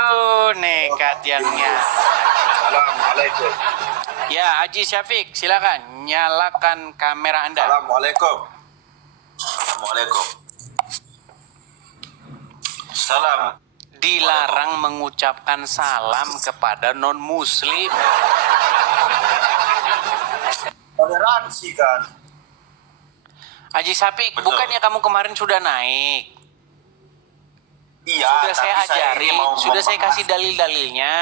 Aduh, nekat yangnya. Assalamualaikum. Ya, Haji Syafiq, silakan nyalakan kamera Anda. Assalamualaikum. Assalamualaikum. Salam. Dilarang mengucapkan salam kepada non-muslim. Toleransi kan. Haji Syafiq, Betul. bukannya kamu kemarin sudah naik? Iya, Sudah saya tapi ajari, ini mau sudah saya membahas. kasih dalil-dalilnya.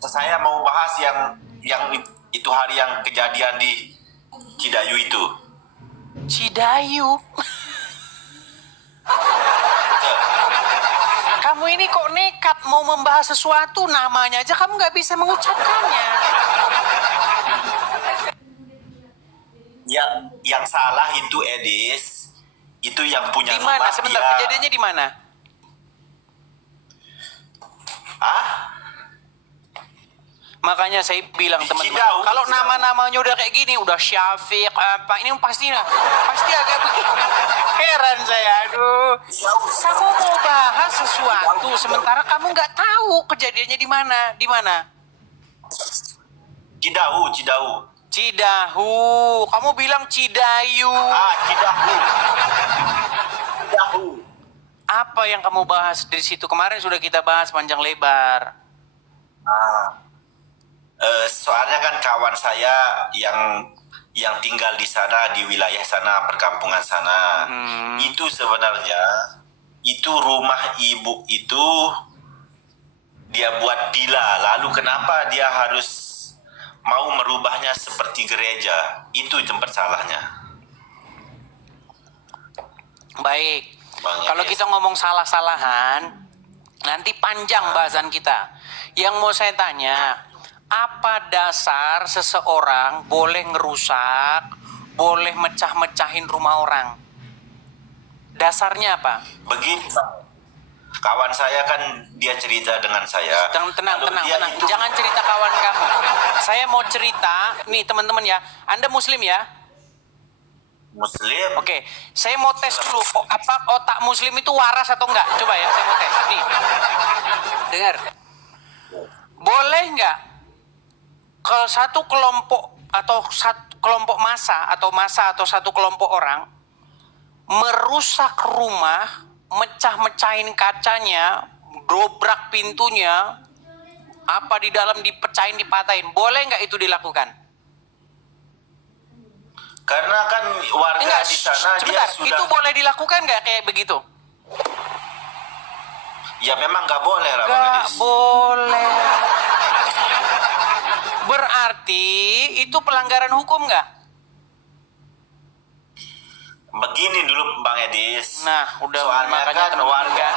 Saya mau bahas yang itu hari yang kejadian di Cidayu itu. Cidayu. Betul. Kamu ini kok nekat mau membahas sesuatu, namanya aja kamu nggak bisa mengucapkannya. Yang salah itu Edis, itu yang punya Di mana? rumah Sebentar, dia. kejadiannya di mana? Makanya saya bilang Di teman-teman, Cidahu, kalau Cidahu. nama-namanya udah kayak gini, udah Syafiq apa ini pasti agak begini. Heran saya, aduh. Kamu mau bahas sesuatu, sementara kamu nggak tahu kejadiannya di mana, di mana? Cidahu. Cidahu, kamu bilang Cidayu. Cidahu. Apa yang kamu bahas di situ? Kemarin sudah kita bahas panjang lebar. Soalnya kan kawan saya yang tinggal di sana, di wilayah sana, perkampungan sana, itu sebenarnya itu rumah ibu itu dia buat villa, lalu kenapa dia harus mau merubahnya seperti gereja? Itu tempat salahnya. Baik, Bang kalau Edis. kita ngomong salah-salahan, nanti panjang bahasan kita. Yang mau saya tanya, apa dasar seseorang boleh ngerusak, boleh mecah-mecahin rumah orang? Dasarnya apa? Begini, kawan saya kan dia cerita dengan saya. Tenang. Lalu dia itu- Jangan cerita kawan kamu. Saya mau cerita, nih teman-teman ya. Anda Muslim ya? Muslim. Oke, saya mau tes dulu. Apa otak Muslim itu waras atau enggak? Coba ya, saya mau tes. Nih, dengar. Boleh enggak kalau satu kelompok atau satu kelompok massa atau satu kelompok orang merusak rumah, mecah-mecahin kacanya, dobrak pintunya, apa di dalam dipecahin, dipatahin, boleh nggak itu dilakukan? Karena kan warga Enggak, di sana dia sebentar, sudah. itu boleh dilakukan nggak kayak begitu? Ya memang nggak boleh lah, Bang Nggak Edis. boleh. Berarti itu pelanggaran hukum nggak? Begini dulu Bang Edis. Nah, udah Soalnya makanya kan teman-teman warga.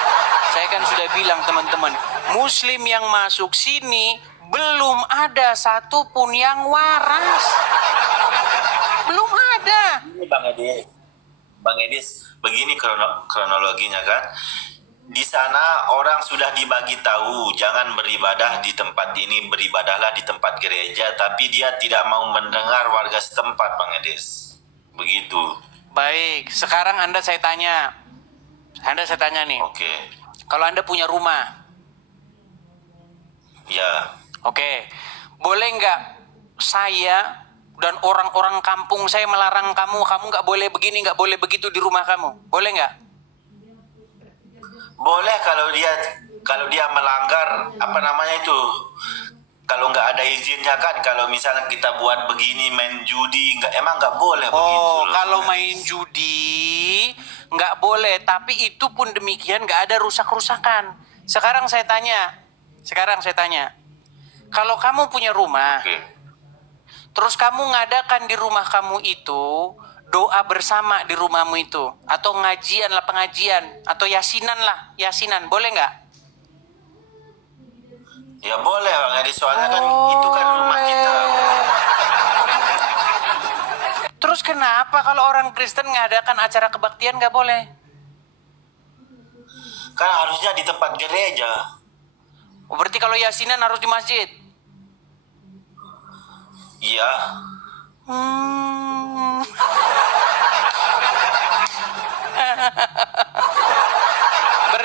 saya kan sudah bilang teman-teman, Muslim yang masuk sini belum ada satupun yang waras. Belum ada. Ini Bang Edis, begini kronologinya kan. Di sana orang sudah dibagi tahu jangan beribadah di tempat ini, beribadahlah di tempat gereja, tapi dia tidak mau mendengar warga setempat, Bang Edis. Begitu. Baik, sekarang saya tanya nih, Oke. kalau Anda punya rumah, Ya. oke, boleh nggak saya dan orang-orang kampung saya melarang kamu nggak boleh begini, nggak boleh begitu di rumah kamu, boleh nggak? Boleh kalau dia melanggar apa namanya itu. Kalau nggak ada izinnya kan, kalau misalnya kita buat begini main judi, emang nggak boleh begitu. Oh, loh, kalau Bang main Edis. judi nggak boleh, tapi itu pun demikian nggak ada rusak-rusakan. Sekarang saya tanya, kalau kamu punya rumah, Oke. terus kamu ngadakan di rumah kamu itu doa bersama di rumahmu itu, atau pengajian atau yasinan, boleh nggak? Ya boleh Bang Edis, soalnya kan itu kan rumah kita. Terus kenapa kalau orang Kristen ngadakan acara kebaktian nggak boleh? Kan harusnya di tempat gereja. Oh, berarti kalau yasinan harus di masjid? Iya.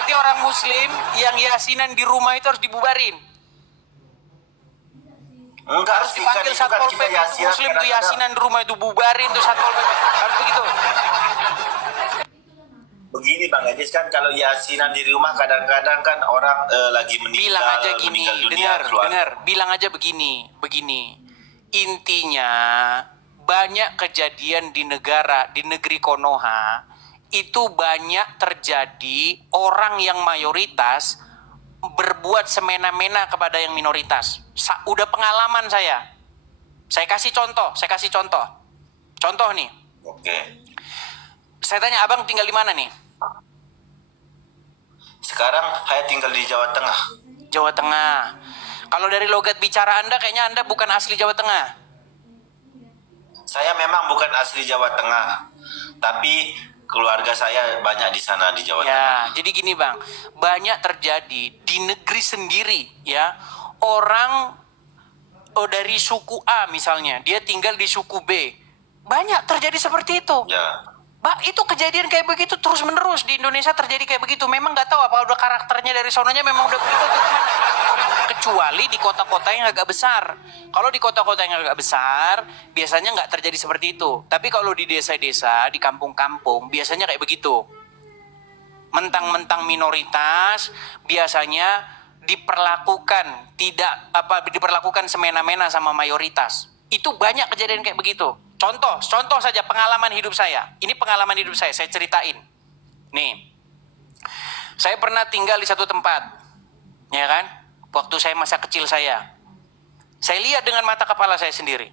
Berarti orang muslim yang yasinan di rumah itu harus dibubarin. Enggak, Harus dipanggil itu kan Satpol kita PP itu yasinan muslim tuh kadang-kadang. yasinan di rumah itu bubarin tuh Satpol PP. Harus begitu. Begini Bang Edis, kan kalau yasinan di rumah kadang-kadang kan orang lagi meninggal, Bilang aja gini, meninggal dunia, keluar. dengar, bilang aja begini. Intinya banyak kejadian di negeri Konoha itu banyak terjadi orang yang mayoritas berbuat semena-mena kepada yang minoritas. Udah pengalaman saya. Saya kasih contoh. Contoh nih. Oke. Saya tanya abang tinggal di mana nih? Sekarang saya tinggal di Jawa Tengah. Jawa Tengah. Kalau dari logat bicara Anda, kayaknya Anda bukan asli Jawa Tengah. Saya memang bukan asli Jawa Tengah, tapi keluarga saya banyak di sana di Jawa Tengah. Ya, jadi gini bang, banyak terjadi di negeri sendiri ya, orang dari suku A misalnya, dia tinggal di suku B. Banyak terjadi seperti itu. Ya. Itu kejadian kayak begitu terus menerus di Indonesia terjadi kayak begitu. Memang nggak tahu apa udah karakternya dari sononya memang udah begitu atau gimana. Kecuali di kota-kota yang agak besar. Kalau di kota-kota yang agak besar biasanya nggak terjadi seperti itu. Tapi kalau di desa-desa, di kampung-kampung biasanya kayak begitu. Mentang-mentang minoritas biasanya diperlakukan semena-mena sama mayoritas. Itu banyak kejadian kayak begitu. Contoh saja pengalaman hidup saya. Ini pengalaman hidup saya ceritain. Nih, saya pernah tinggal di satu tempat, ya kan? Waktu saya masa kecil saya lihat dengan mata kepala saya sendiri.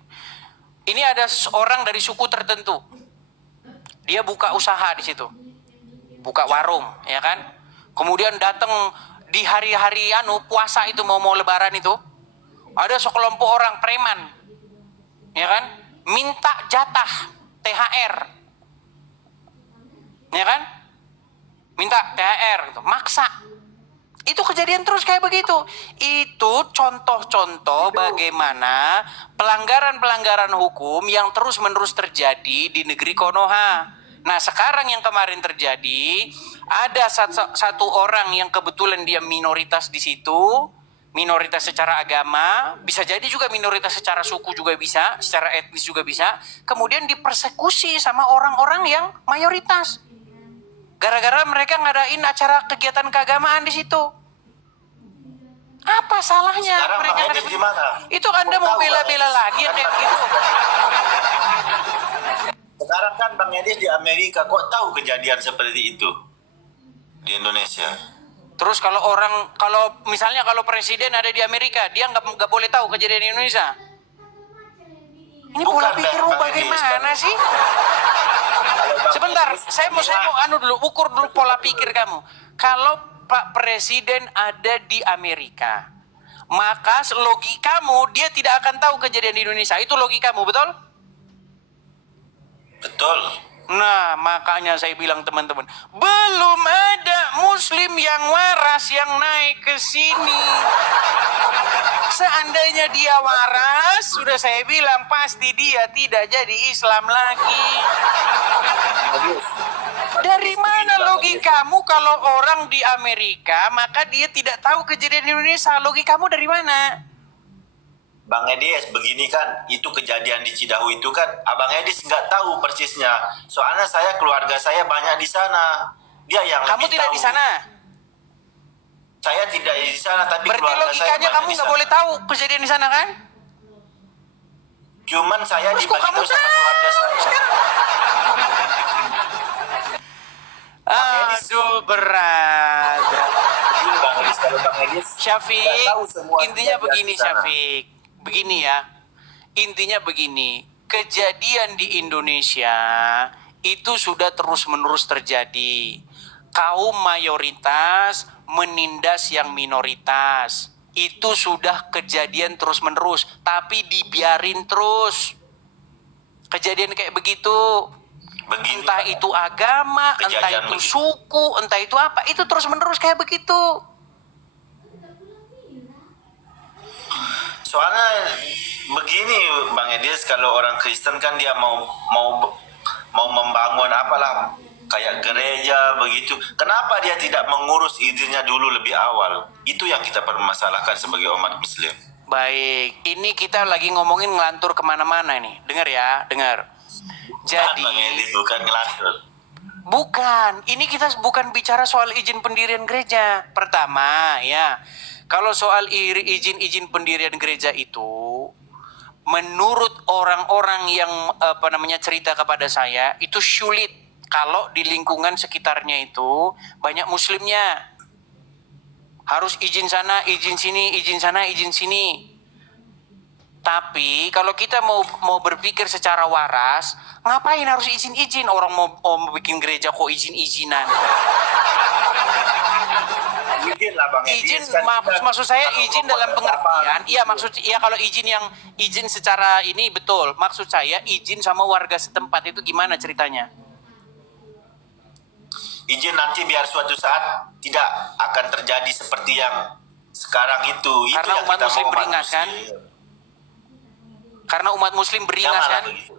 Ini ada seorang dari suku tertentu, dia buka usaha di situ, buka warung, ya kan? Kemudian datang di hari-hari puasa itu mau Lebaran itu, ada sekelompok orang preman, ya kan? Minta jatah THR, ya kan? Minta THR, gitu. Maksa. Itu kejadian terus kayak begitu. Itu contoh-contoh bagaimana pelanggaran-pelanggaran hukum yang terus-menerus terjadi di negeri Konoha. Nah sekarang yang kemarin terjadi, ada satu orang yang kebetulan dia minoritas di situ, minoritas secara agama, bisa jadi juga minoritas secara suku juga bisa, secara etnis juga bisa, kemudian dipersekusi sama orang-orang yang mayoritas. Gara-gara mereka ngadain acara kegiatan keagamaan di situ. Apa salahnya Sekarang mereka Bang Edis di mana? Itu Anda mau bela-bela lagi kayak gitu. Sekarang kan Bang Edis di Amerika, kok tahu kejadian seperti itu di Indonesia? Terus kalau misalnya kalau presiden ada di Amerika, dia nggak boleh tahu kejadian di Indonesia. Ini pola pikirmu bagaimana sih? Sebentar, saya mau ukur dulu pola pikir kamu. Kalau Pak Presiden ada di Amerika, maka logikamu dia tidak akan tahu kejadian di Indonesia. Itu logikamu, betul? Betul. Nah, makanya saya bilang teman-teman, belum ada muslim yang waras yang naik ke sini. Seandainya dia waras, sudah saya bilang pasti dia tidak jadi Islam lagi. Dari mana logikamu kalau orang di Amerika, maka dia tidak tahu kejadian di Indonesia? Logikamu dari mana? Bang Edis, begini kan, itu kejadian di Cidahu itu kan, Abang Edis nggak tahu persisnya. Soalnya keluarga saya banyak di sana. Dia yang Kamu lebih tidak tahu. di sana? Saya tidak di sana, tapi Berarti keluarga saya logikanya banyak kamu di nggak sana. boleh tahu kejadian di sana kan? Cuman saya Terus kok dibagi kamu tahu sama keluarga saya. sekarang? Aduh, berat. Begini Bang Edis, kalau Bang Edis Syafiq, nggak tahu semua intinya kejadian begini di sana. Syafiq. Begini ya. Intinya begini, kejadian di Indonesia itu sudah terus-menerus terjadi. Kaum mayoritas menindas yang minoritas. Itu sudah kejadian terus-menerus, tapi dibiarin terus. Kejadian kayak begitu. Begini, Entah itu agama, entah kejadian itu begitu. suku, entah itu apa, itu terus-menerus kayak begitu. Soalnya begini Bang Edis, kalau orang Kristen kan dia mau membangun apalah kayak gereja begitu. Kenapa dia tidak mengurus izinnya dulu lebih awal? Itu yang kita permasalahkan sebagai umat Muslim. Baik, ini kita lagi ngomongin ngelantur kemana-mana nih. Dengar ya, dengar. Jadi, Bang Edi, bukan ngelantur. bukan, ini kita bukan bicara soal izin pendirian gereja. Pertama, ya, kalau soal izin pendirian gereja itu, menurut orang-orang yang cerita kepada saya, itu sulit kalau di lingkungan sekitarnya itu banyak muslimnya. Harus izin sana, izin sini, izin sana, izin sini. Tapi kalau kita mau berpikir secara waras, ngapain harus izin-izin? Orang mau bikin gereja kok izin-izinan. Izin lah Bang Edi. Izin Kan kita- maksud saya kalau izin kelompok dalam berapa, pengertian. Iya kalau izin secara ini betul. Maksud saya izin sama warga setempat itu gimana ceritanya? izin nanti biar suatu saat tidak akan terjadi seperti yang sekarang itu. Itu Karena yang umat kita Muslim mau, umat beringatkan. Muslim. Karena umat muslim beringas Janganlah kan? begitu.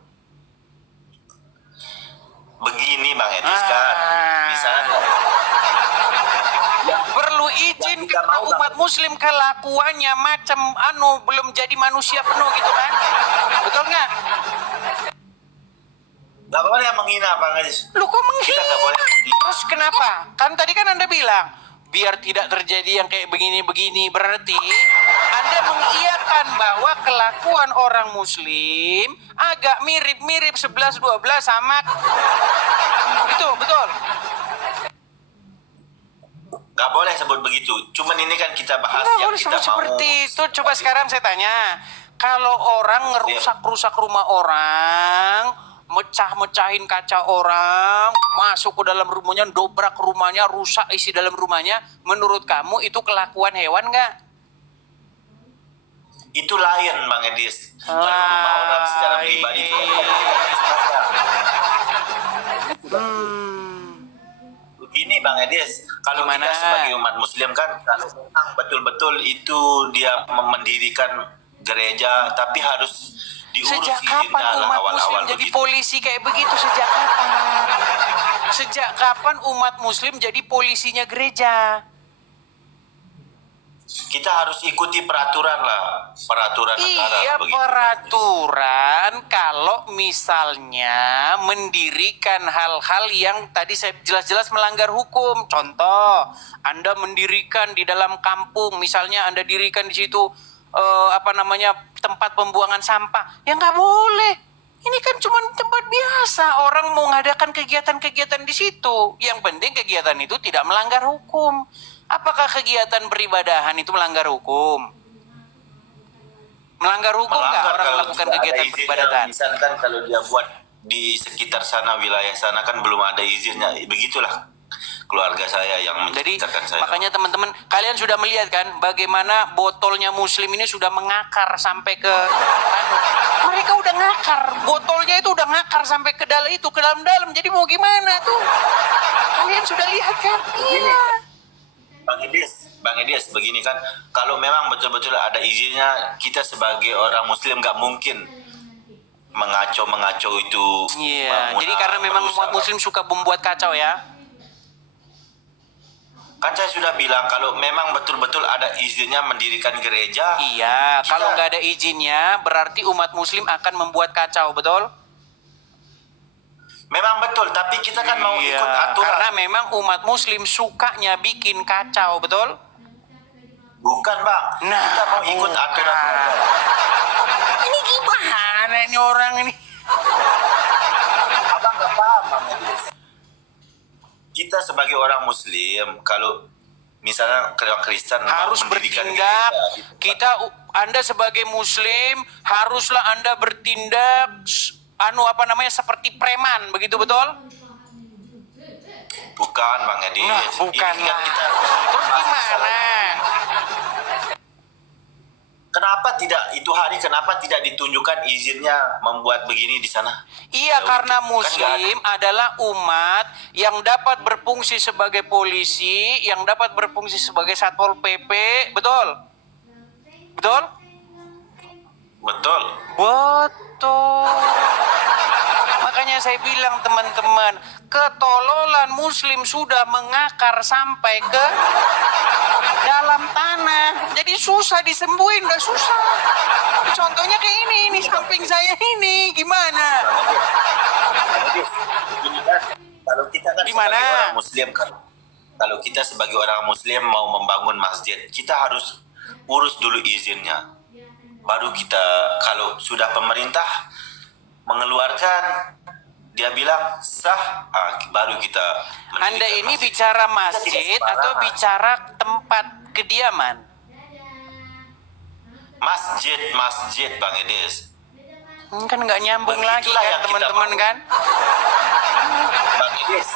Begini Bang Edis kan, misalnya Perlu izin Yang tidak karena mau, umat muslim kelakuannya macam belum jadi manusia penuh gitu kan? Betul nggak? nggak boleh menghina Bang Edis. Lu kok Kita nggak boleh menghina? menghina. Terus kenapa? Kan tadi kan Anda bilang biar tidak terjadi yang kayak begini-begini, berarti Anda mengiyakan bahwa kelakuan orang muslim agak mirip-mirip 11-12 sama itu, betul? Nggak boleh sebut begitu. Cuman ini kan kita bahas Nggak yang boleh kita sama mau. seperti itu. Coba sekarang saya tanya, kalau orang ngerusak-rusak rumah orang, mecah-mecahin kaca orang, masuk ke dalam rumahnya, dobrak rumahnya, rusak isi dalam rumahnya, menurut kamu itu kelakuan hewan nggak? Itu lain Bang Edis. Kalau rumah orang secara pribadi itu begini Bang Edis, kalau Gimana? kita sebagai umat Muslim kan, kalau memang betul-betul itu dia mendirikan gereja, tapi harus diurus Sejak kapan izinnya lah umat muslim awal-awal jadi begitu. polisi kayak begitu? Sejak kapan? Sejak kapan umat muslim jadi polisinya gereja? Kita harus ikuti peraturan lah, peraturan negara Iya, begitu. peraturan kalau misalnya mendirikan hal-hal yang tadi saya jelas-jelas melanggar hukum. Contoh, Anda mendirikan di dalam kampung, misalnya Anda dirikan di situ tempat pembuangan sampah. Ya nggak boleh. Ini kan cuma tempat biasa. Orang mau mengadakan kegiatan-kegiatan di situ. Yang penting kegiatan itu tidak melanggar hukum. Apakah kegiatan beribadahan itu melanggar hukum? Melanggar hukum nggak orang kalau melakukan tidak ada kegiatan izinnya, peribadatan? misalkan kalau dia buat di sekitar sana, wilayah sana kan belum ada izinnya. Begitulah keluarga saya yang Jadi menceritakan saya. makanya teman-teman kalian sudah melihat kan bagaimana botolnya muslim ini sudah mengakar sampai ke mereka udah ngakar, botolnya itu udah ngakar sampai ke dalam-dalam. Jadi mau gimana tuh? Kalian sudah lihat kan? Iya. Bang Edias, begini kan, kalau memang betul-betul ada izinnya, kita sebagai orang Muslim nggak mungkin mengacau itu. Iya, bangunan, jadi karena memang merusak. umat muslim suka membuat kacau ya. Kan saya sudah bilang kalau memang betul-betul ada izinnya mendirikan gereja. Iya, Kita- kalau nggak ada izinnya berarti umat muslim akan membuat kacau, betul? Memang betul, tapi kita kan mau Iya, ikut aturan. karena memang umat muslim sukanya bikin kacau, betul? Bukan Bang, Nah, kita mau ikut bukan. aturan. Ini gimana ini orang ini? Abang nggak paham Bang Edias. Kita sebagai orang Muslim, kalau misalnya kalau Kristen mau Harus mendirikan bertindak. gereja, Anda sebagai muslim haruslah Anda bertindak seperti preman, begitu betul? bukan Bang Edis. Nah, bukan Ini kan lah. kita Terus gimana? Kenapa tidak ditunjukkan izinnya membuat begini di sana? Iya, Ya, karena gitu. Kan nggak ada. muslim adalah umat yang dapat berfungsi sebagai polisi, yang dapat berfungsi sebagai satpol PP, betul? Betul? Betul. Betul. Makanya makanya saya bilang teman-teman, ketololan Muslim sudah mengakar sampai ke dalam tanah. Jadi susah disembuhin, udah susah. Contohnya kayak ini samping saya ini, gimana? Ini kan, kalau kita kan Gimana? sebagai orang Muslim kan, kalau kita sebagai orang Muslim mau membangun masjid, kita harus urus dulu izinnya. Baru kita, kalau sudah pemerintah mengeluarkan, dia bilang sah, baru kita mendirikan Anda ini masjid. bicara Kita tidak masjid atau sembarangan. bicara tempat kediaman? Masjid Bang Edis. Kan nggak nyambung lagi Begitulah kan yang kita teman-teman mau. kan? Bang Edis,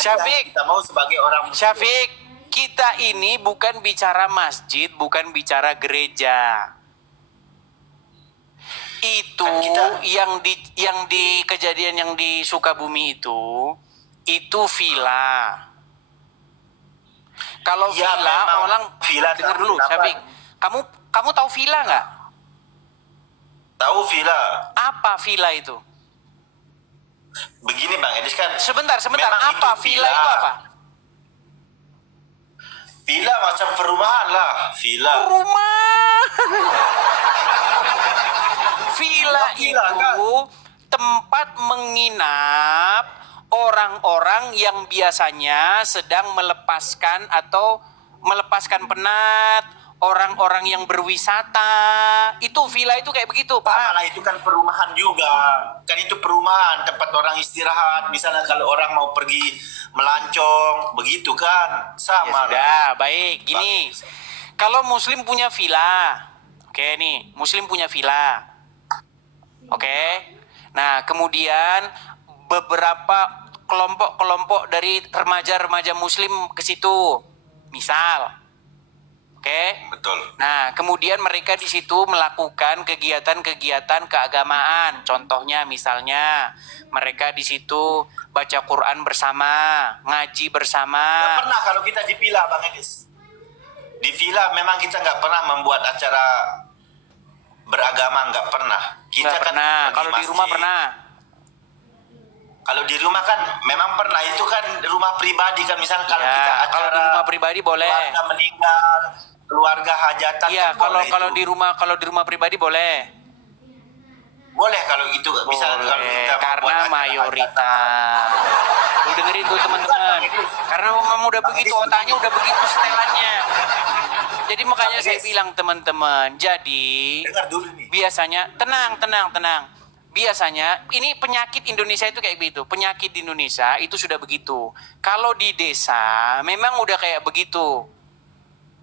Syafiq, kita mau sebagai orang Muslim. Syafiq, kita ini bukan bicara masjid, bukan bicara gereja. Itu Kan kita- yang di kejadian yang di Sukabumi itu villa. Kalau Ya, villa memang orang villa, dengar tapi dulu, kenapa? Syafiq. Kamu tahu villa nggak? Tahu villa? Apa villa itu? Begini Bang Edis kan. Sebentar. memang Apa itu villa itu apa? Villa macam perumahan lah, villa. Rumah. Villa Villa, itu kan? tempat menginap orang-orang yang biasanya sedang melepaskan atau melepaskan penat, orang-orang yang berwisata. Itu villa itu kayak begitu, Pak. Malah itu kan perumahan juga. Kan itu perumahan, tempat orang istirahat. Misalnya kalau orang mau pergi melancong, begitu kan. Ya Sama lah. sudah, baik. Gini, kalau Muslim punya villa, oke nih, Muslim punya villa. Oke. Nah, kemudian beberapa kelompok-kelompok dari remaja-remaja Muslim ke situ. Misal. Oke. Betul. Nah, kemudian mereka di situ melakukan kegiatan-kegiatan keagamaan. Contohnya misalnya mereka di situ baca Quran bersama, ngaji bersama. Nggak pernah kalau kita di villa Bang Edis. Di villa memang kita nggak pernah membuat acara beragama, nggak pernah. Kita Nggak kan pernah. pergi Kalau di rumah masjid. pernah. Kalau di rumah kan memang pernah, itu kan rumah pribadi kan, misalnya kalau Ya, kita acara kalau di rumah pribadi boleh. keluarga meninggal, keluarga hajatan Iya, kan boleh kalau itu. di rumah pribadi boleh. Boleh kalau gitu, misalnya kalau Boleh, kita karena membuat acara mayoritas. Lu dengerin tuh teman-teman. Karena memang udah begitu otaknya, udah begitu setelannya. Jadi makanya saya bilang teman-teman, jadi hajatan. Dengar dulu nih. biasanya tenang. Biasanya ini penyakit Indonesia itu kayak begitu. Penyakit di Indonesia itu sudah begitu. Kalau di desa memang udah kayak begitu.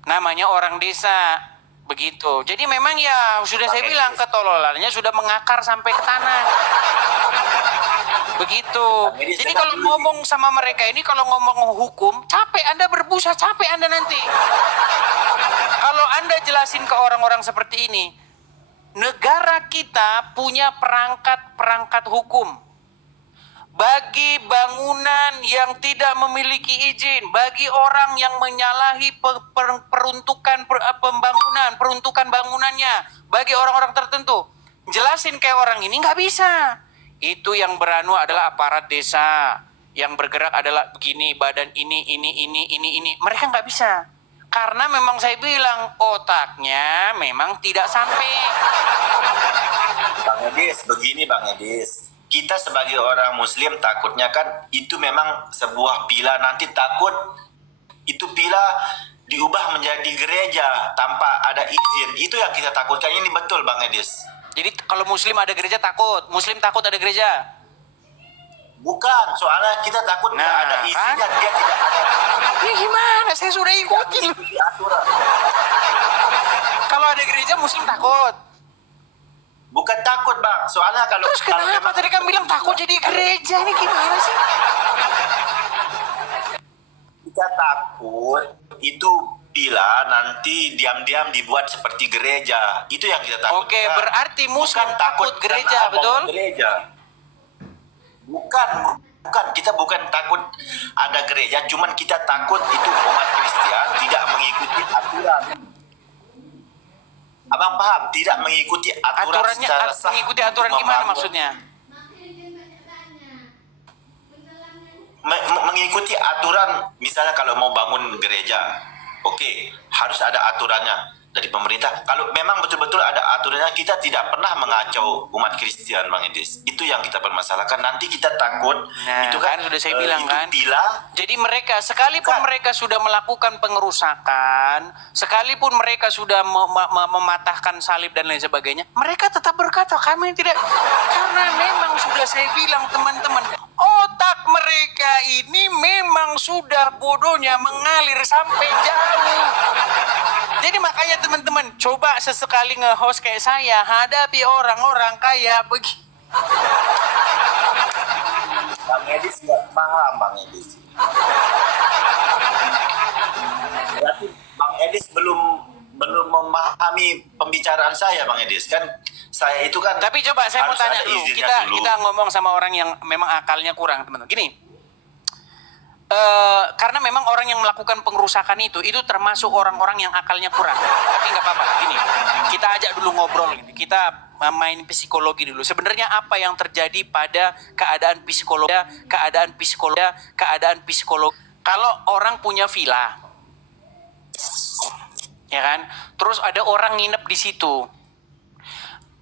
Namanya orang desa begitu. Jadi memang ya sudah saya bilang ketololannya sudah mengakar sampai ke tanah. Begitu. Jadi kalau ngomong sama mereka ini, kalau ngomong hukum, capek Anda berbusa, capek Anda nanti. Kalau Anda jelasin ke orang-orang seperti ini, negara kita punya perangkat hukum. Bagi bangunan yang tidak memiliki izin, bagi orang yang menyalahi peruntukan bangunannya, bagi orang-orang tertentu. Jelasin kayak orang ini nggak bisa. Itu yang beranu adalah aparat desa, yang bergerak adalah begini, badan ini. Mereka nggak bisa. Karena memang saya bilang otaknya memang tidak sampai. Bang Edis, begini Bang Edis. Kita sebagai orang Muslim takutnya kan itu memang sebuah pila, nanti takut itu pila diubah menjadi gereja tanpa ada izin. Itu yang kita takutkan. Ini betul Bang Edis. Jadi kalau Muslim ada gereja takut, Muslim takut ada gereja. Bukan, soalnya kita takut nggak Nah, ada izinnya, kan? dia tidak ada Ini gimana? Saya sudah ikutin. mengikuti aturan. Kalau ada gereja Muslim takut. Bukan takut Bang, soalnya kalau Terus kenapa memang- tadi kan bilang takut jadi gereja? Ini gimana sih? kita takut itu bila nanti diam-diam dibuat seperti gereja. Itu yang kita takutkan. Oke, berarti Muslim Bukan takut karena gereja, ada betul? Gereja. Bukan. Kita bukan takut ada gereja, cuman kita takut itu umat Kristen tidak mengikuti aturan. Abang paham? Tidak mengikuti aturan Aturannya secara sah. mengikuti aturan untuk gimana membangun. maksudnya? mengikuti aturan. Misalnya kalau mau bangun gereja, oke, harus ada aturannya dari pemerintah. Kalau memang betul-betul ada aturannya, kita tidak pernah mengacau umat Kristen, Bang Edis. Itu yang kita permasalahkan. Nanti kita takut. Nah, itu kan sudah saya bilang itu kan. bila Jadi mereka, sekalipun mereka sudah melakukan pengerusakan, sekalipun mereka sudah mematahkan salib dan lain sebagainya, mereka tetap berkata kami tidak. Karena memang sudah saya bilang teman-teman, otak mereka ini memang sudah bodohnya mengalir sampai jauh. Jadi makanya teman-teman, coba sesekali nge-host kayak saya, hadapi orang-orang kayak begini. Bang Edis nggak paham, Bang Edis. Berarti Bang Edis belum memahami pembicaraan saya, Bang Edis. Kan saya itu kan. Tapi coba saya mau harus tanya ada dulu, izinnya kita ngomong sama orang yang memang akalnya kurang, teman-teman. Gini, karena memang orang yang melakukan pengerusakan itu termasuk orang-orang yang akalnya kurang. Tapi nggak apa-apa. Gini, kita ajak dulu ngobrol. Gitu. Kita main psikologi dulu. Sebenarnya apa yang terjadi pada keadaan psikologi? Kalau orang punya villa, ya kan? Terus ada orang nginep di situ.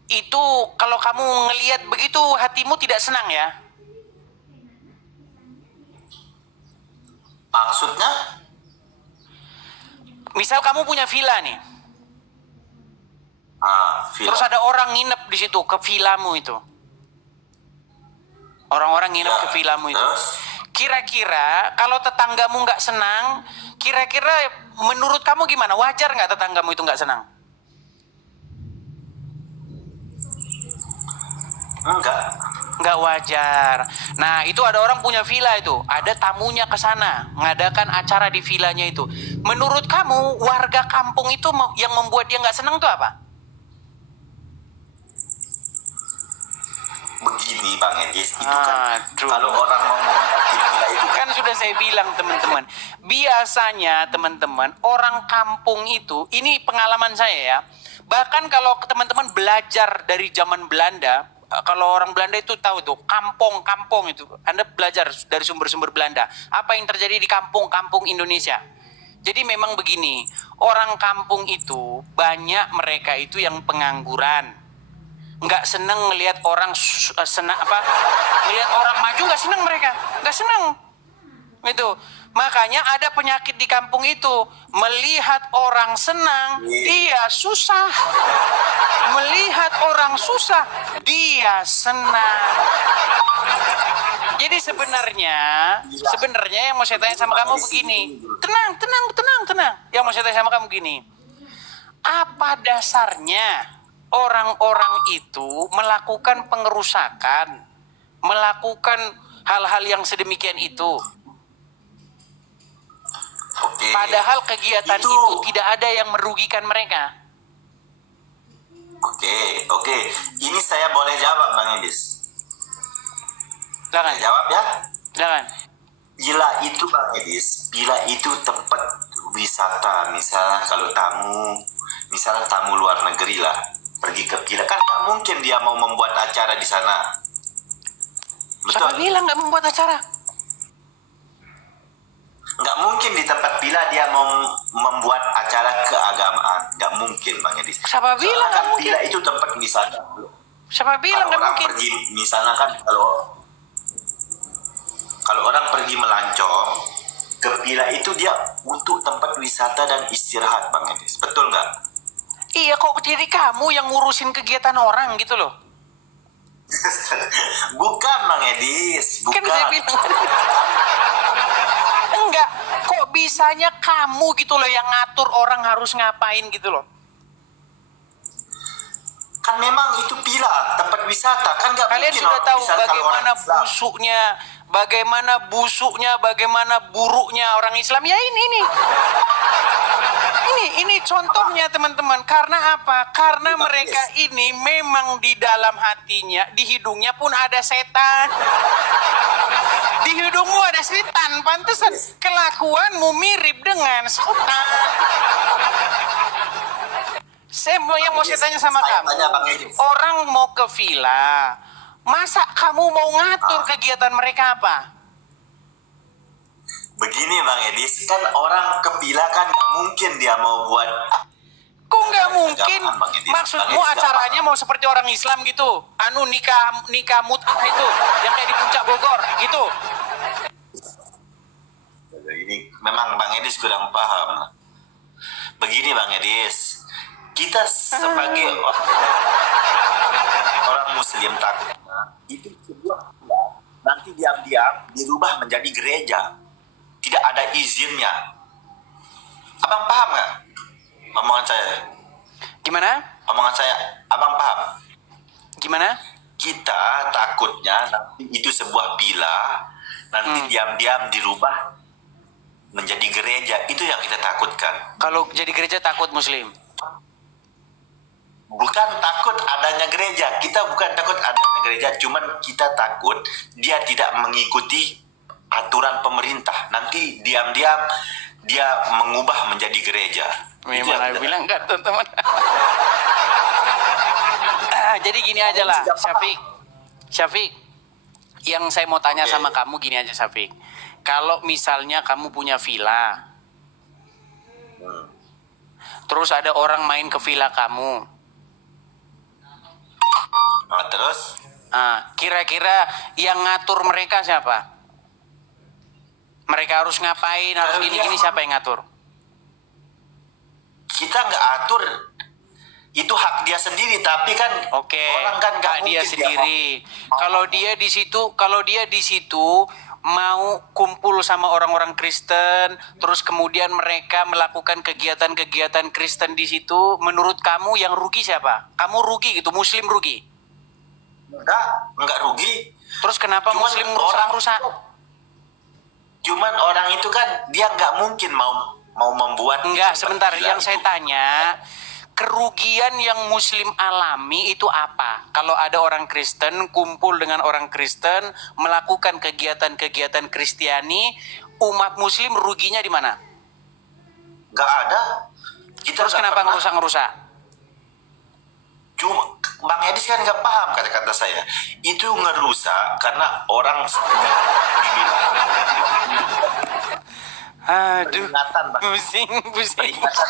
Itu kalau kamu ngelihat begitu hatimu tidak senang ya? Maksudnya? Misal kamu punya villa nih. Villa. Terus ada orang nginep di situ ke villamu itu. Orang-orang nginep Ya, ke villamu itu. terus? Kira-kira kalau tetanggamu nggak senang, kira-kira menurut kamu gimana? Wajar nggak tetanggamu itu nggak senang? Nggak wajar. Nah, itu ada orang punya villa itu, ada tamunya ke sana, mengadakan acara di villanya itu. Menurut kamu, warga kampung itu yang membuat dia nggak senang itu apa? Begini, Bang Edis, itu kan Aduh. kalau orang mau di villa itu Kan sudah saya bilang teman-teman, biasanya teman-teman orang kampung itu, ini pengalaman saya ya, bahkan kalau teman-teman belajar dari zaman Belanda, kalau orang Belanda itu tahu tuh kampung-kampung itu, Anda belajar dari sumber-sumber Belanda, apa yang terjadi di kampung-kampung Indonesia. Jadi memang begini, orang kampung itu banyak mereka itu yang pengangguran, nggak seneng ngelihat orang ngelihat orang maju, nggak seneng mereka, nggak seneng itu. Makanya ada penyakit di kampung itu, melihat orang senang dia susah, melihat orang susah dia senang. Jadi sebenarnya yang mau saya tanya sama kamu begini, tenang. Yang mau saya tanya sama kamu gini, apa dasarnya orang-orang itu melakukan pengerusakan, melakukan hal-hal yang sedemikian itu? Oke. Padahal kegiatan itu tidak ada yang merugikan mereka. Oke. Ini saya boleh jawab, Bang Edis. Silakan. Jawab ya. Silakan. Bila itu, Bang Edis, bila itu tempat wisata, misalnya kalau tamu luar negeri lah, pergi ke villa, kan nggak mungkin dia mau membuat acara di sana. Siapa Betul? bilang nggak membuat acara? Nggak mungkin di tempat villa dia mau membuat acara keagamaan. Nggak mungkin, Bang Edis. Siapa bilang nggak Soalnya kan mungkin? villa itu tempat wisata. Siapa bilang nggak Kalau orang mungkin? pergi, misalnya kan kalau orang pergi melancong ke villa itu, dia untuk tempat wisata dan istirahat, Bang Edis. Betul nggak? Iya, kok jadi kamu yang ngurusin kegiatan orang gitu loh? Bukan, Bang Edis. Bukan. Kan saya bilang. Enggak, kok bisanya kamu gitu loh yang ngatur orang harus ngapain gitu loh? Kan memang itu villa, tempat wisata. Kan nggak Kalian mungkin sudah tahu misalnya kalau bagaimana orang Islam. bagaimana buruknya orang Islam. Ya ini contohnya teman-teman. Karena apa? Karena mereka ini memang di dalam hatinya, di hidungnya pun ada setan. Di hidungmu ada setan, pantesan kelakuanmu mirip dengan setan. Yang mau saya tanya sama kamu, orang mau ke villa, masa kamu mau ngatur kegiatan mereka apa? Begini Bang Edis, kan orang ke villa kan nggak mungkin dia mau buat. Kok nggak mungkin? Agama, Bang Edis. Maksudmu Bang Edis acaranya mau seperti orang Islam gitu? Anu nikah mut'ah itu yang kayak di puncak Bogor gitu? Ini memang Bang Edis kurang paham. Begini Bang Edis, kita sebagai orang Muslim takutnya itu sebuah nanti diam-diam dirubah menjadi gereja, tidak ada izinnya. Abang paham nggak omongan saya? Gimana? Omongan saya, abang paham? Gimana? Kita takutnya nanti itu sebuah villa, nanti diam-diam dirubah menjadi gereja, itu yang kita takutkan. Kalau jadi gereja takut Muslim? Bukan takut adanya gereja, kita bukan takut adanya gereja, cuman kita takut dia tidak mengikuti aturan pemerintah. Nanti diam-diam dia mengubah menjadi gereja. Itu yang Memang kita bilang enggak teman-teman. Jadi gini aja lah, Syafiq. Yang saya mau tanya sama kamu gini aja, Syafiq. Kalau misalnya kamu punya villa, terus ada orang main ke villa kamu, terus kira-kira yang ngatur mereka siapa? Mereka harus ngapain, harus gini-gini, siapa yang ngatur? kita nggak atur, itu hak dia sendiri, tapi kan Oke, orang kan nggak hak dia mungkin sendiri. mau- Kalau dia di situ mau kumpul sama orang-orang Kristen, terus kemudian mereka melakukan kegiatan-kegiatan Kristen di situ, menurut kamu yang rugi siapa? Kamu rugi gitu, Muslim rugi. nggak rugi. Terus kenapa Cuman Muslim orang- rusak? Cuman orang itu kan dia nggak mungkin mau membuat. Enggak, itu sebentar. villa Yang saya itu. tanya, kerugian yang Muslim alami itu apa? Kalau ada orang Kristen kumpul dengan orang Kristen melakukan kegiatan-kegiatan Kristiani, umat Muslim ruginya di mana? Nggak ada. Kita Terus nggak kenapa pernah- ngerusak-ngerusak? Cuma Bang Edis kan nggak paham kata-kata saya. Itu ngerusak karena orang dibilang Aduh, peringatan, Bang. pusing. Peringatan.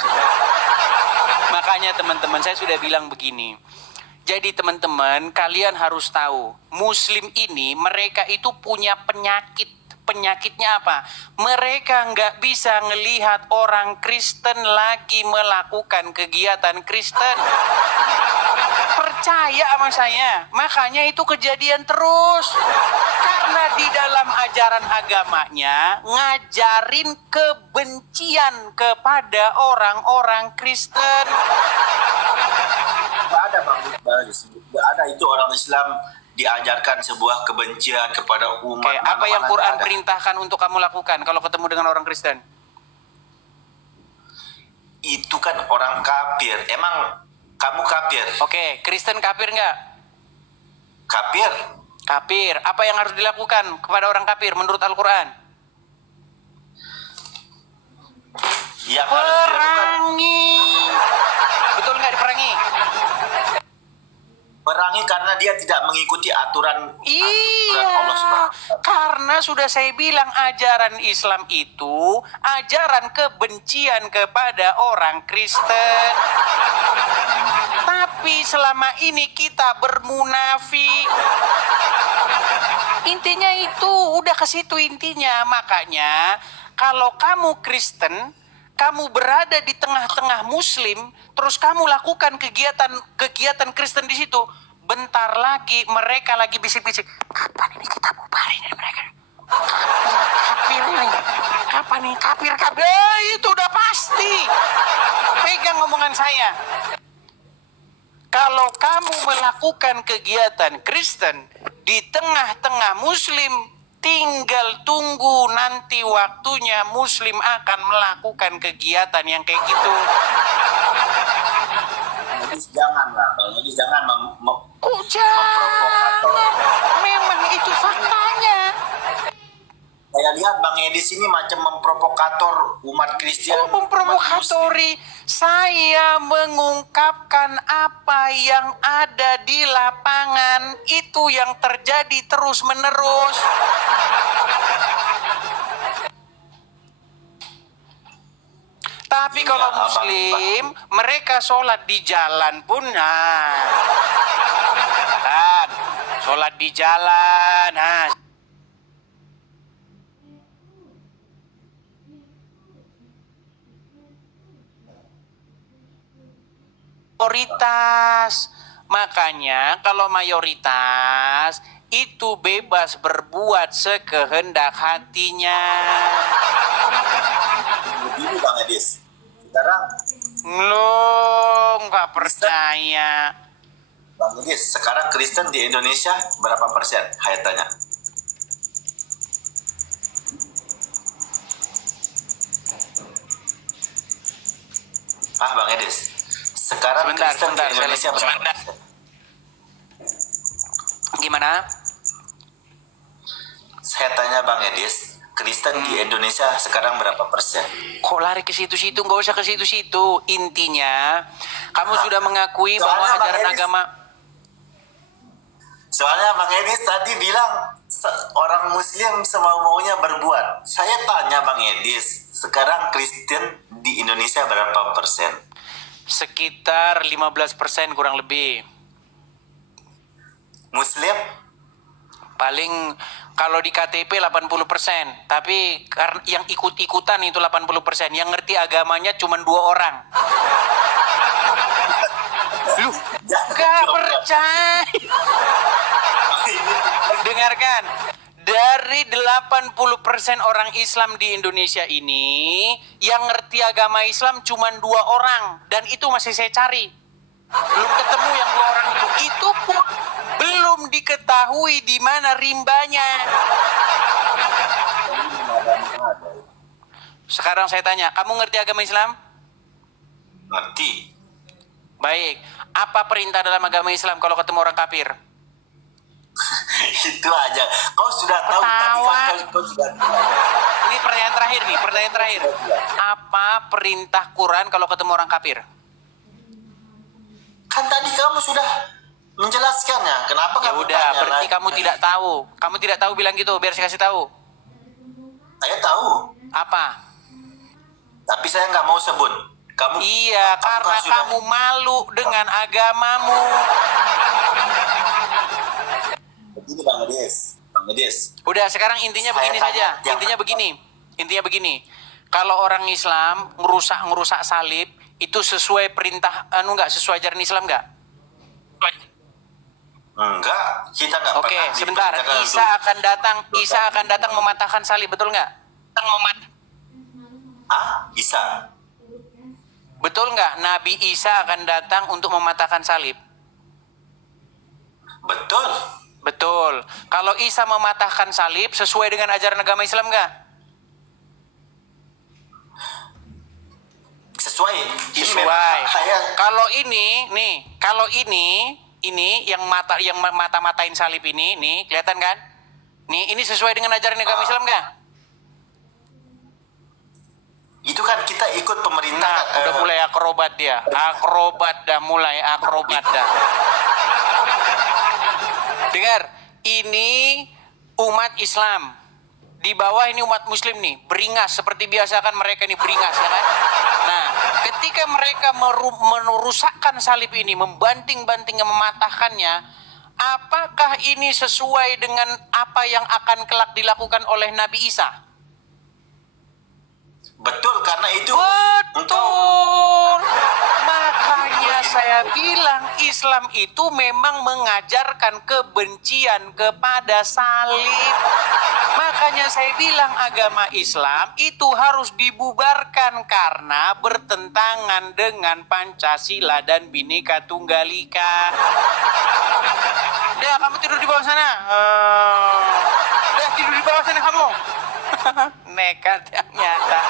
Makanya teman-teman, saya sudah bilang begini. Jadi teman-teman, kalian harus tahu, Muslim ini mereka itu punya penyakit. Penyakitnya apa? Mereka nggak bisa ngelihat orang Kristen lagi melakukan kegiatan Kristen. Percaya sama saya, makanya itu kejadian terus. Karena di dalam ajaran agamanya ngajarin kebencian kepada orang-orang Kristen. Nggak ada Bang Edis. Nggak ada, itu orang Islam diajarkan sebuah kebencian kepada umat. Oke, apa yang Mana-mana Quran nggak ada. perintahkan untuk kamu lakukan kalau ketemu dengan orang Kristen? Itu kan orang kafir. Emang kamu kafir? Oke, Kristen kafir nggak? Kafir? Kafir. Apa yang harus dilakukan kepada orang kafir menurut Al-Quran? Yang harus dilakukan Perangi. Betul nggak diperangi? perangi karena dia tidak mengikuti aturan Allah Subhanahu wa Ta'ala. Karena sudah saya bilang ajaran Islam itu ajaran kebencian kepada orang Kristen. Tapi selama ini kita bermunafik. Intinya itu, udah ke situ intinya. Makanya kalau kamu Kristen, kamu berada di tengah-tengah Muslim, terus kamu lakukan kegiatan Kristen di situ, bentar lagi mereka lagi bisik-bisik, kapan ini kita bubarin mereka? Kafir ini, kapan nih kafir? Itu udah pasti. Pegang omongan saya. Kalau kamu melakukan kegiatan Kristen di tengah-tengah Muslim, tinggal tunggu nanti waktunya Muslim akan melakukan kegiatan yang kayak gitu. Jadi janganlah, jadi jangan Kok jangan? memprovokator. Memang itu faktanya. Saya lihat Bang Edis ini macam memprovokator umat Kristen. Kok memprovokatori? Saya mengungkapkan apa yang ada di lapangan. Itu yang terjadi terus-menerus. Tapi Ini kalau Abang Muslim, mereka sholat di jalan pun, kan, sholat di jalan, mayoritas. Makanya kalau mayoritas itu bebas berbuat sekehendak hatinya. begini Bang Edis. Sekarang Lo nggak percaya? Bang Edis, sekarang Kristen di Indonesia berapa persen? Saya tanya. Bang Edis, sekarang Sebentar, Kristen sebentar, di Indonesia berapa sebentar. persen? Gimana? Saya tanya Bang Edis, Kristen di Indonesia sekarang berapa persen? Kok lari ke situ-situ? Nggak usah ke situ-situ. Intinya, kamu sudah mengakui bahwa Soalnya Bang ajaran Edis- agama. Soalnya Bang Edis tadi bilang orang Muslim semau-maunya berbuat. Saya tanya Bang Edis, sekarang Kristen di Indonesia berapa persen? Sekitar 15% kurang lebih. Muslim? Paling kalau di KTP 80%, tapi karena yang ikut-ikutan itu 80%, yang ngerti agamanya cuma 2 orang. Lu gak percaya. Dengarkan, dari 80% orang Islam di Indonesia ini, yang ngerti agama Islam cuma 2 orang, dan itu masih saya cari. Belum ketemu yang 2 orang itu. Itu pun belum diketahui di mana rimbanya. Sekarang saya tanya, kamu ngerti agama Islam? Ngerti. Baik. Apa perintah dalam agama Islam kalau ketemu orang kafir? Itu aja. Kau sudah tahu tadi Ketawa. kan kau sudah tahu. Ini pertanyaan terakhir nih, pertanyaan terakhir. Apa perintah Quran kalau ketemu orang kafir? Kan tadi kamu sudah menjelaskannya. Kenapa Ya kamu udah, tanya berarti lagi? kamu tidak tahu. Kamu tidak tahu bilang gitu, biar saya kasih tahu. Saya tahu, Apa? tapi saya nggak mau sebut. Kamu Iya, karena sudah- kamu malu dengan agamamu. Begini Bang Edis. Bang Edis. Udah, sekarang intinya Saya begini tanya, saja. jangan- Intinya begini. Kalau orang Islam ngerusak salib, itu sesuai perintah, nggak sesuai ajaran Islam nggak? Enggak, kita nggak Oke, pernah sebentar. diperintahkan Isa akan datang mematahkan salib, betul nggak? Isa. Betul nggak? Nabi Isa akan datang untuk mematahkan salib. Betul. Betul. Kalau Isa mematahkan salib sesuai dengan ajaran agama Islam nggak? Sesuai. Ini Sesuai. memang saya Kalau ini yang mata-matain salib ini, nih kelihatan kan? Nih, ini sesuai dengan ajaran agama Islam nggak? itu kan kita ikut pemerintah. Nah, udah mulai akrobat dia. Mulai akrobat dah. Dengar, ini umat Islam. Di bawah ini umat Muslim nih, beringas seperti biasa kan mereka nih beringas ya kan. Nah, ketika mereka merusakkan salib ini, membanting-bantingnya, mematahkannya, apakah ini sesuai dengan apa yang akan kelak dilakukan oleh Nabi Isa? Betul, karena itu engkau Betul. Makanya saya bilang Islam itu memang mengajarkan kebencian kepada salib. Makanya saya bilang agama Islam itu harus dibubarkan karena bertentangan dengan Pancasila dan Bhinneka Tunggal Ika. Udah, kamu tidur di bawah sana. Udah, tidur di bawah sana kamu. Nekat yang nyata.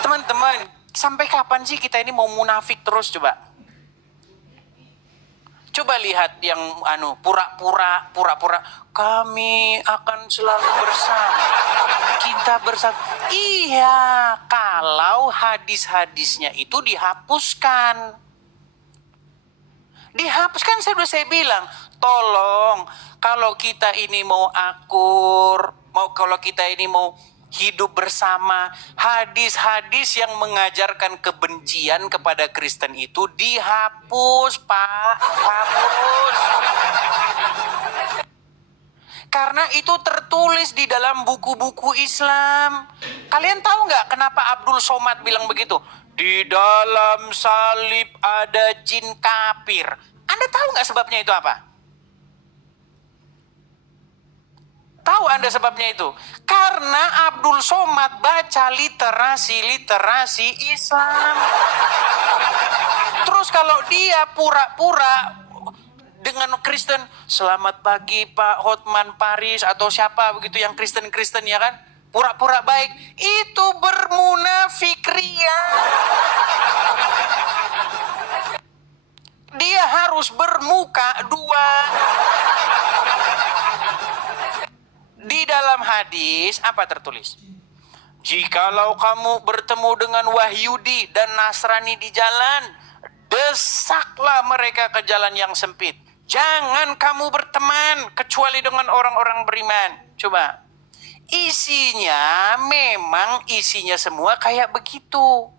Teman-teman, sampai kapan sih kita ini mau munafik terus coba? Coba lihat yang pura-pura kami akan selalu bersama. Kita bersama. Iya, kalau hadis-hadisnya itu dihapuskan. Dihapuskan, saya bilang, tolong kalau kita ini mau akur, kalau kita ini mau hidup bersama. Hadis-hadis yang mengajarkan kebencian kepada Kristen itu dihapus, Pak. Hapus. Karena itu tertulis di dalam buku-buku Islam. Kalian tahu nggak kenapa Abdul Somad bilang begitu? Di dalam salib ada jin kafir. Anda tahu nggak sebabnya itu apa? Tahu Anda sebabnya itu? Karena Abdul Somad baca literasi Islam. Terus kalau dia pura-pura dengan Kristen, selamat pagi Pak Hotman Paris atau siapa begitu yang Kristen ya kan, pura-pura baik, itu bermunafik ria. Dia harus bermuka dua. Di dalam hadis apa tertulis? Jikalau kamu bertemu dengan Wahyudi dan Nasrani di jalan, desaklah mereka ke jalan yang sempit. Jangan kamu berteman kecuali dengan orang-orang beriman. Coba. Memang isinya semua kayak begitu.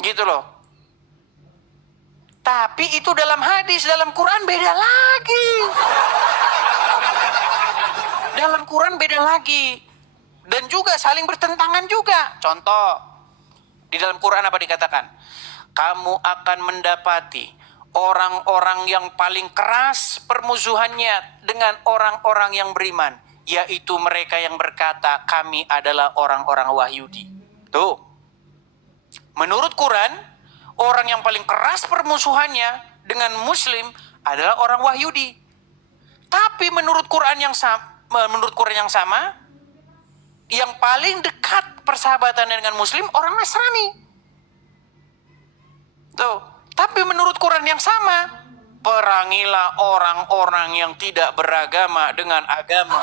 Gitu loh. Tapi itu dalam hadis, dalam Quran beda lagi. Dalam Quran beda lagi. Dan juga saling bertentangan juga. Contoh. Di dalam Quran apa dikatakan? Kamu akan mendapati orang-orang yang paling keras permusuhannya dengan orang-orang yang beriman, yaitu mereka yang berkata kami adalah orang-orang Wahyudi. Tuh. Menurut Quran, orang yang paling keras permusuhannya dengan Muslim adalah orang Wahyudi. Tapi menurut Quran yang sama, yang paling dekat persahabatannya dengan Muslim orang Nasrani. Tuh. Tapi menurut Quran yang sama, perangilah orang-orang yang tidak beragama dengan agama.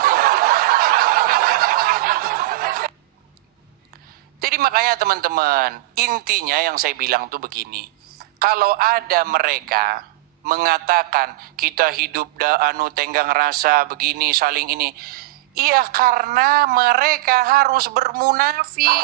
Jadi makanya teman-teman, intinya yang saya bilang tuh begini. Kalau ada mereka mengatakan kita hidup tenggang rasa begini, saling ini. Iya karena mereka harus bermunafik.